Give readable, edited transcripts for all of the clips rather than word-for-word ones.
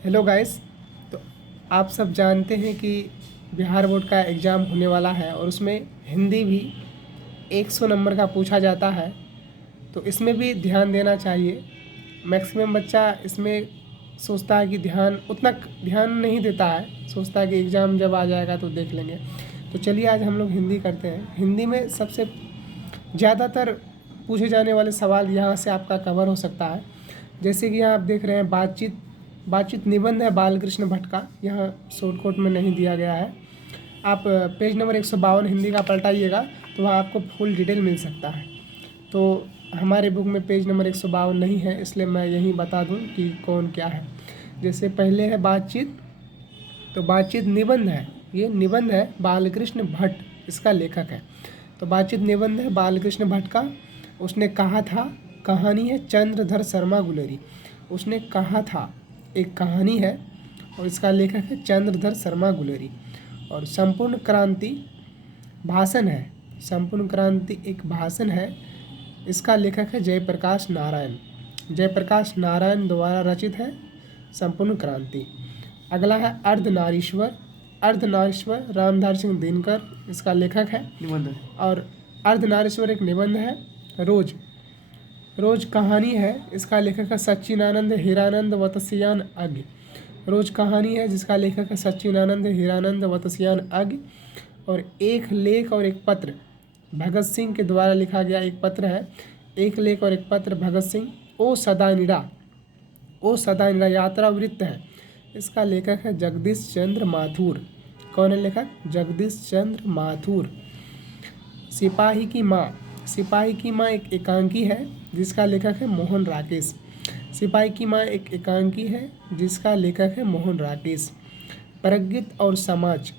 Hello guys. तो आप सब जानते हैं कि बिहार बोर्ड का एग्ज़ाम होने वाला है और उसमें हिंदी भी 100 नंबर का पूछा जाता है। तो इसमें भी ध्यान देना चाहिए। मैक्सिमम बच्चा इसमें सोचता है कि उतना ध्यान नहीं देता है, सोचता है कि एग्ज़ाम जब आ जाएगा तो देख लेंगे। तो चलिए आज हम लोग हिंदी करते हैं। हिंदी में सबसे ज़्यादातर पूछे जाने वाले सवाल यहाँ से आपका कवर हो सकता है। जैसे कि यहाँ आप देख रहे हैं बातचीत निबंध है बालकृष्ण भट्ट का, यहाँ शॉर्टकट में नहीं दिया गया है। आप पेज नंबर 152 हिंदी का पलटाइएगा तो वहाँ आपको फुल डिटेल मिल सकता है। तो हमारे बुक में पेज नंबर 152 नहीं है, इसलिए मैं यहीं बता दूं कि कौन क्या है। जैसे पहले है बातचीत, तो बातचीत निबंध है, ये निबंध है बालकृष्ण भट्ट, इसका लेखक है। तो बातचीत निबंध है बालकृष्ण भट्ट का। उसने कहा था, कहानी है चंद्रधर शर्मा गुलेरी। उसने कहा था एक कहानी है और इसका लेखक है चंद्रधर शर्मा गुलेरी। और संपूर्ण क्रांति भाषण है, संपूर्ण क्रांति एक भाषण है, इसका लेखक है जयप्रकाश नारायण। जयप्रकाश नारायण द्वारा रचित है संपूर्ण क्रांति। अगला है अर्धनारीश्वर। अर्धनारीश्वर रामधारी सिंह दिनकर, इसका लेखक है निबंध। और अर्धनारीश्वर एक निबंध है। रोज कहानी है, इसका लेखक है सच्चिदानंद हीरानंद वतस्यान अज्ञ। रोज कहानी है जिसका लेखक है सच्चिदानंद हीरानंद वतस्यान अज्ञ। और एक लेख और एक पत्र भगत सिंह के द्वारा लिखा गया एक पत्र है। एक लेख और एक पत्र भगत सिंह। ओ सदा निरा यात्रा वृत्त है, इसका लेखक है जगदीश चंद्र माथुर। कौन है लेखक? जगदीश चंद्र माथुर। सिपाही की माँ, सिपाही की माँ एक एकांकी है जिसका लेखक है मोहन राकेश। सिपाही की माँ एक एकांकी है जिसका लेखक है मोहन राकेश। प्रज्ञित और समाज,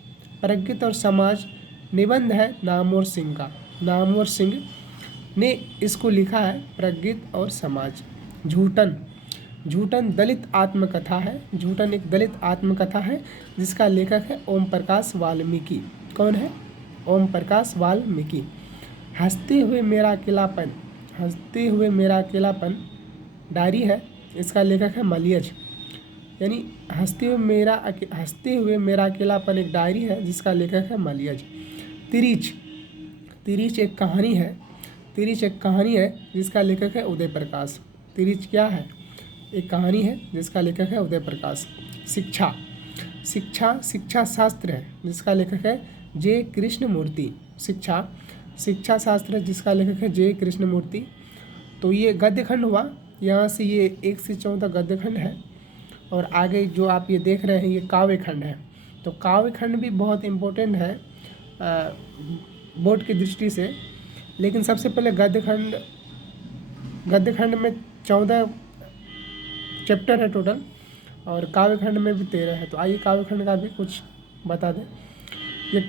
प्रज्ञित और समाज निबंध है नामवर सिंह का। नामवर सिंह ने इसको लिखा है प्रज्ञित और समाज। झूठन दलित आत्मकथा है। झूठन एक दलित आत्मकथा है जिसका लेखक है ओम प्रकाश वाल्मीकि। कौन है? ओम प्रकाश वाल्मीकि। हंसते हुए मेरा अकेलापन डायरी है, इसका लेखक है मलियज। यानी हंसते हुए मेरा अकेलापन एक डायरी है जिसका लेखक है मलियज। तिरीच एक कहानी है, तिरीच एक कहानी है जिसका लेखक है उदय प्रकाश। तिरीच क्या है? एक कहानी है जिसका लेखक है उदय प्रकाश। शिक्षा शास्त्र है जिसका लेखक है जे कृष्णमूर्ति। शिक्षा शास्त्र है जिसका लेखक है जे कृष्णमूर्ति। तो ये गद्य खंड हुआ, यहाँ से ये 1 से 14 गद्य खंड है। और आगे जो आप ये देख रहे हैं ये काव्य खंड है। तो काव्य खंड भी बहुत इम्पोर्टेंट है बोर्ड की दृष्टि से। लेकिन सबसे पहले गद्य खंड में 14 चैप्टर है टोटल और काव्य खंड में भी 13 है। तो आइए काव्य खंड का भी कुछ बता दें। ये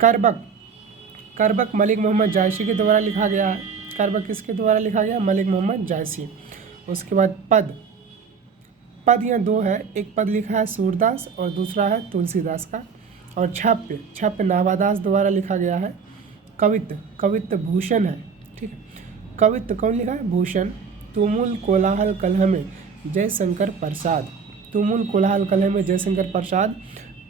करबक मलिक मोहम्मद जायसी के द्वारा लिखा गया है। करबक किसके द्वारा लिखा गया? मलिक मोहम्मद जायसी। उसके बाद पद यहाँ 2 है, एक पद लिखा है सूरदास और दूसरा है तुलसीदास का। और छप नावादास द्वारा लिखा गया है। कवित्त भूषण है, ठीक है। कवित्त कौन लिखा है? भूषण। तुमुल कोलाहल कलह में जयशंकर प्रसाद। तुमुल कोलाहल कलह में जयशंकर प्रसाद।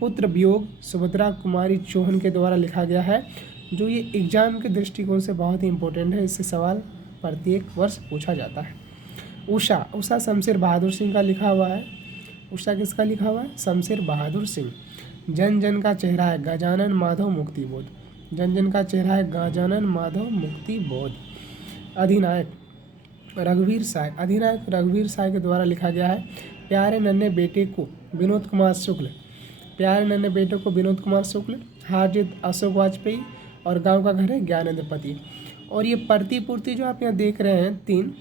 पुत्र वियोग सुभद्रा कुमारी चौहान के द्वारा लिखा गया है, जो ये एग्जाम के दृष्टिकोण से बहुत ही इंपॉर्टेंट है। इससे सवाल प्रत्येक वर्ष पूछा जाता है। उषा शमशेर बहादुर सिंह का लिखा हुआ है। उषा किसका लिखा हुआ है? शमशेर बहादुर सिंह। जन जन का चेहरा है गजानन माधव मुक्ति बोध। जन जन का चेहरा है गजानन माधव मुक्ति बोध। अधिनायक रघुवीर साय के द्वारा लिखा गया है। प्यारे नन्हे बेटे को विनोद कुमार शुक्ल। हार जीत अशोक वाजपेयी और गांव का घर है ज्ञानेंद्र पति। और ये प्रतिपूर्ति जो आप यहाँ देख रहे हैं 3,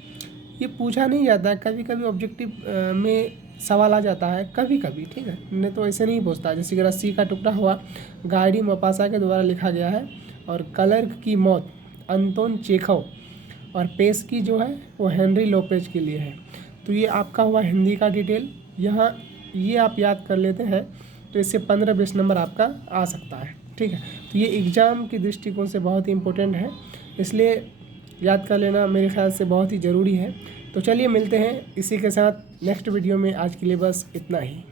ये पूछा नहीं जाता है। कभी कभी ऑब्जेक्टिव में सवाल आ जाता है, कभी कभी, ठीक है, नहीं तो ऐसे नहीं पूछता। जैसे कि रस्सी का टुकड़ा हुआ गाड़ी मोपासा के द्वारा लिखा गया है। और क्लर्क की मौत अंतोन चेखव। और पेश की जो है वो हेनरी लोपेज के लिए है। तो ये आपका हुआ हिंदी का डिटेल। यहाँ ये आप याद कर लेते हैं तो इससे 15-20 नंबर आपका आ सकता है, ठीक है। तो ये एग्ज़ाम की दृष्टिकोण से बहुत ही इम्पोर्टेंट है, इसलिए याद कर लेना मेरे ख्याल से बहुत ही ज़रूरी है। तो चलिए मिलते हैं इसी के साथ नेक्स्ट वीडियो में। आज के लिए बस इतना ही।